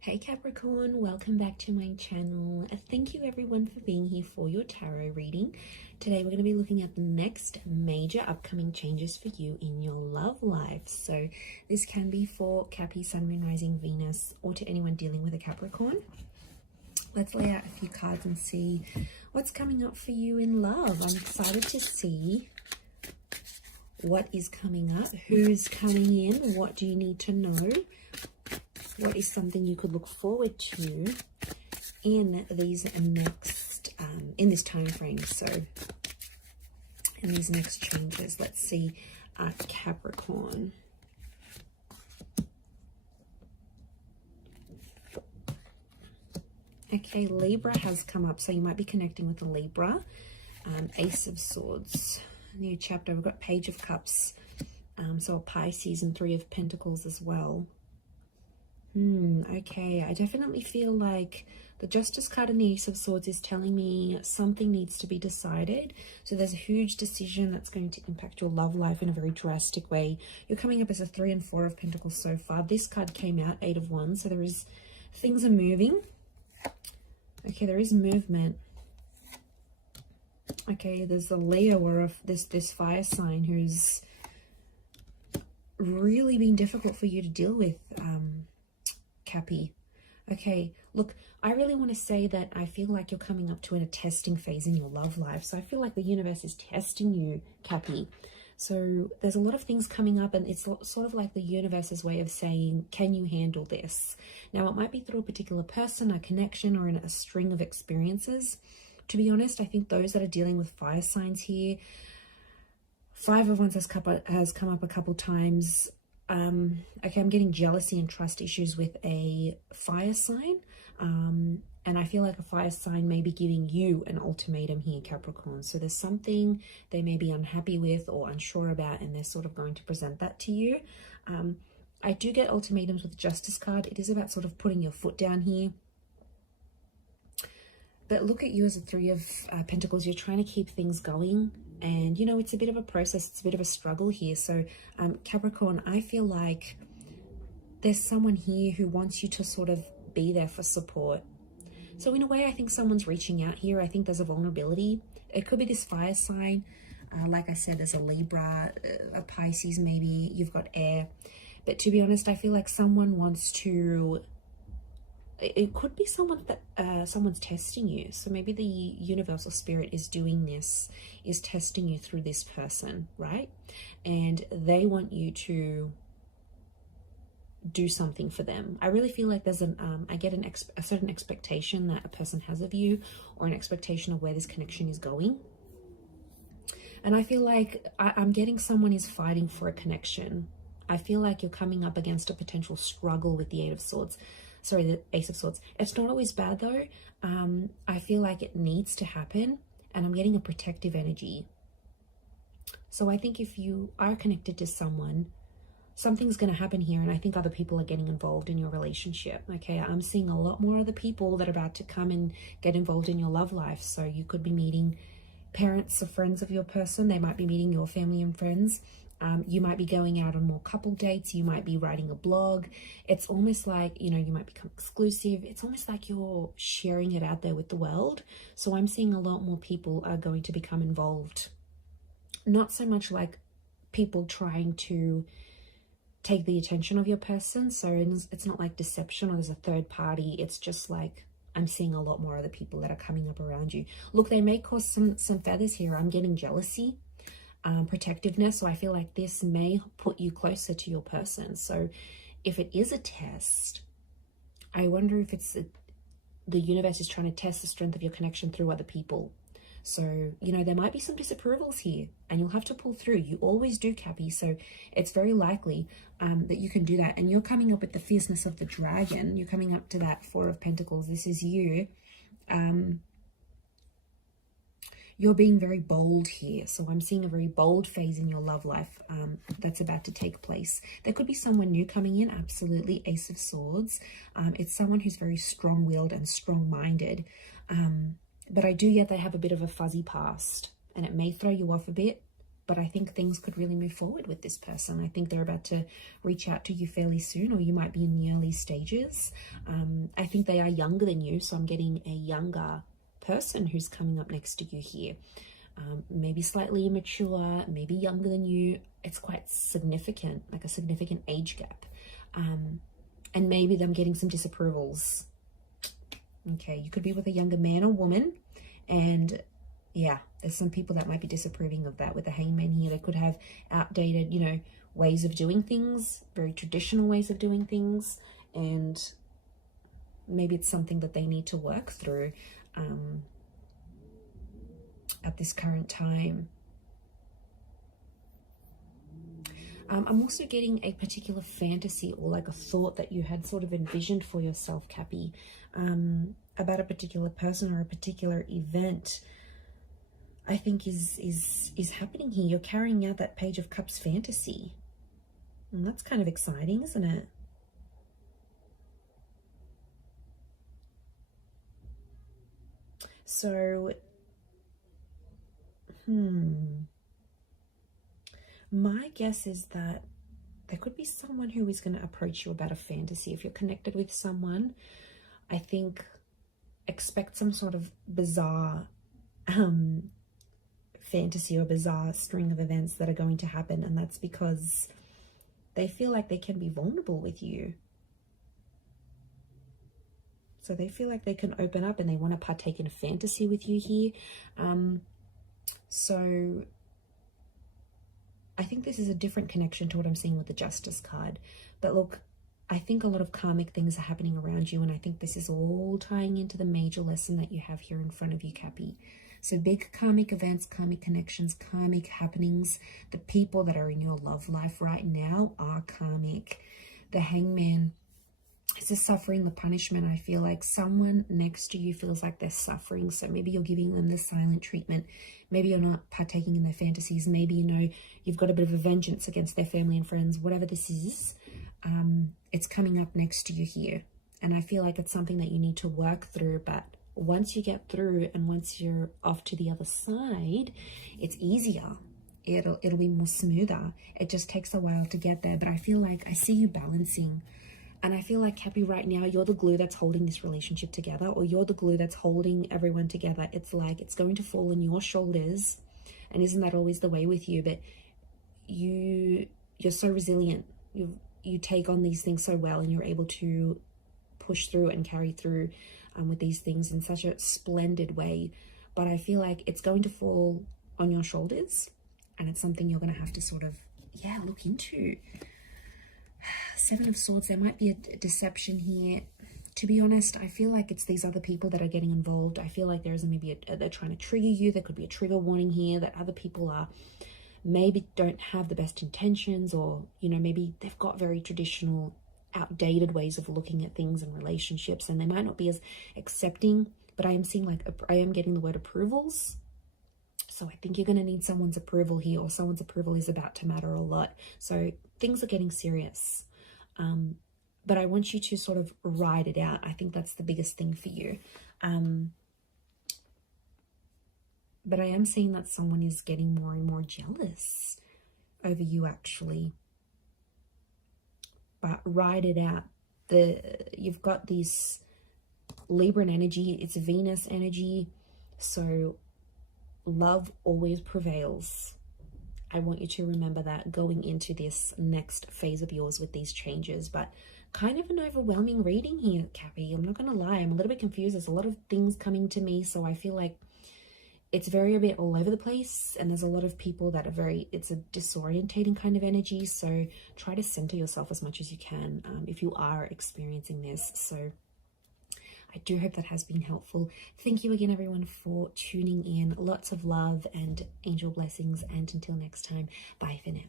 Hey Capricorn, welcome back to my channel. Thank you everyone for being here for your tarot reading. Today we're going to be looking at the next major upcoming changes for you in your love life. So this can be for Cappy, Sun, Moon, Rising, Venus, or to anyone dealing with a Capricorn. Let's lay out a few cards and see what's coming up for you in love. I'm excited to see what is coming up, who's coming in, what do you need to know. What is something you could look forward to in these next, in this time frame? So, in these next changes, let's see, Capricorn. Okay, Libra has come up, so you might be connecting with a Libra. Ace of Swords, new chapter. We've got Page of Cups, so a Pisces and Three of Pentacles as well. Okay, I definitely feel like the Justice card and the Ace of Swords is telling me something needs to be decided. So there's a huge decision that's going to impact your love life in a very drastic way. You're coming up as a 3 and 4 of Pentacles so far. This card came out, 8 of Wands. So things are moving. Okay, there is movement. Okay, there's a Leo or this fire sign who's really been difficult for you to deal with, Cappy. Okay, look, I really want to say that I feel like you're coming up to a testing phase in your love life. So I feel like the universe is testing you, Cappy. So there's a lot of things coming up, and it's sort of like the universe's way of saying, can you handle this? Now, it might be through a particular person, a connection, or in a string of experiences. To be honest, I think those that are dealing with fire signs here, 5 of Wands has come up a couple times. Okay, I'm getting jealousy and trust issues with a fire sign. And I feel like a fire sign may be giving you an ultimatum here, Capricorn. So there's something they may be unhappy with or unsure about, and they're sort of going to present that to you. I do get ultimatums with the Justice card. It is about sort of putting your foot down here. But look at you as a 3 of Pentacles. You're trying to keep things going. And, you know, it's a bit of a process. It's a bit of a struggle here. So, Capricorn, I feel like there's someone here who wants you to sort of be there for support. So, in a way, I think someone's reaching out here. I think there's a vulnerability. It could be this fire sign. Like I said, there's a Libra, a Pisces maybe. You've got air. But to be honest, I feel like someone wants to... It could be someone that someone's testing you. So maybe the universal spirit is doing this, is testing you through this person, right? And they want you to do something for them. I really feel like there's I get a certain expectation that a person has of you, or an expectation of where this connection is going. And I feel like I'm getting someone is fighting for a connection. I feel like you're coming up against a potential struggle with the 8 of Swords. Sorry, the Ace of Swords. It's not always bad though. I feel like it needs to happen, and I'm getting a protective energy. So I think if you are connected to someone, something's going to happen here, and I think other people are getting involved in your relationship. Okay, I'm seeing a lot more other people that are about to come and get involved in your love life. So you could be meeting parents or friends of your person. They might be meeting your family and friends. You might be going out on more couple dates. You might be writing a blog. It's almost like, you know, you might become exclusive. It's almost like you're sharing it out there with the world. So I'm seeing a lot more people are going to become involved. Not so much like people trying to take the attention of your person. So it's not like deception or there's a third party. It's just like I'm seeing a lot more of the people that are coming up around you. Look, they may cause some feathers here. I'm getting jealousy. Protectiveness. So I feel like this may put you closer to your person. So if it is a test, I wonder if it's the universe is trying to test the strength of your connection through other people. So, you know, there might be some disapprovals here, and you'll have to pull through. You always do, Cappy. So it's very likely that you can do that. And you're coming up with the fierceness of the dragon. You're coming up to that 4 of Pentacles. This is you. You're being very bold here. So I'm seeing a very bold phase in your love life that's about to take place. There could be someone new coming in, absolutely. Ace of Swords. It's someone who's very strong-willed and strong-minded. But I do get they have a bit of a fuzzy past, and it may throw you off a bit. but I think things could really move forward with this person. I think they're about to reach out to you fairly soon, or you might be in the early stages. I think they are younger than you, so I'm getting a younger person who's coming up next to you here. Maybe slightly immature, maybe younger than you. It's quite significant, like a significant age gap. And maybe them getting some disapprovals. Okay, you could be with a younger man or woman, and yeah, there's some people that might be disapproving of that. With the hangman here, they could have outdated, you know, ways of doing things, very traditional ways of doing things, and maybe it's something that they need to work through at this current time. I'm also getting a particular fantasy or like a thought that you had sort of envisioned for yourself, Cappy, about a particular person or a particular event. I think is happening here. You're carrying out that Page of Cups fantasy. And that's kind of exciting, isn't it? So, my guess is that there could be someone who is going to approach you about a fantasy. If you're connected with someone, I think expect some sort of bizarre fantasy or bizarre string of events that are going to happen, and that's because they feel like they can be vulnerable with you. So they feel like they can open up and they want to partake in a fantasy with you here. So I think this is a different connection to what I'm seeing with the Justice card. But look, I think a lot of karmic things are happening around you, and I think this is all tying into the major lesson that you have here in front of you, Cappy. So big karmic events, karmic connections, karmic happenings. The people that are in your love life right now are karmic. The Hangman is the suffering, the punishment. I feel like someone next to you feels like they're suffering. So maybe you're giving them the silent treatment. Maybe you're not partaking in their fantasies. Maybe, you know, you've got a bit of a vengeance against their family and friends. Whatever this is, it's coming up next to you here. And I feel like it's something that you need to work through. But once you get through and once you're off to the other side, it's easier. It'll be more smoother. It just takes a while to get there. But I feel like I see you balancing. And I feel like, Cappy, right now, you're the glue that's holding this relationship together, or you're the glue that's holding everyone together. It's like it's going to fall on your shoulders. And isn't that always the way with you? But you're so resilient. You take on these things so well, and you're able to push through and carry through with these things in such a splendid way. But I feel like it's going to fall on your shoulders, and it's something you're going to have to sort of, yeah, look into. Seven of Swords, there might be a deception here. To be honest, I feel like it's these other people that are getting involved. I feel like there is maybe they're trying to trigger you. There could be a trigger warning here that other people are maybe don't have the best intentions, or, you know, maybe they've got very traditional, outdated ways of looking at things and relationships, and they might not be as accepting. But I am seeing, like, I am getting the word approvals. So I think you're going to need someone's approval here, or someone's approval is about to matter a lot. So things are getting serious. But I want you to sort of ride it out. I think that's the biggest thing for you. But I am seeing that someone is getting more and more jealous over you, actually. But ride it out. You've got this Libran energy. It's Venus energy. So love always prevails. I want you to remember that going into this next phase of yours with these changes. But kind of an overwhelming reading here, Cappy. I'm not going to lie. I'm a little bit confused. There's a lot of things coming to me. So I feel like it's a bit all over the place. And there's a lot of people that are it's a disorientating kind of energy. So try to center yourself as much as you can if you are experiencing this. So I do hope that has been helpful. Thank you again, everyone, for tuning in. Lots of love and angel blessings. And until next time, bye for now.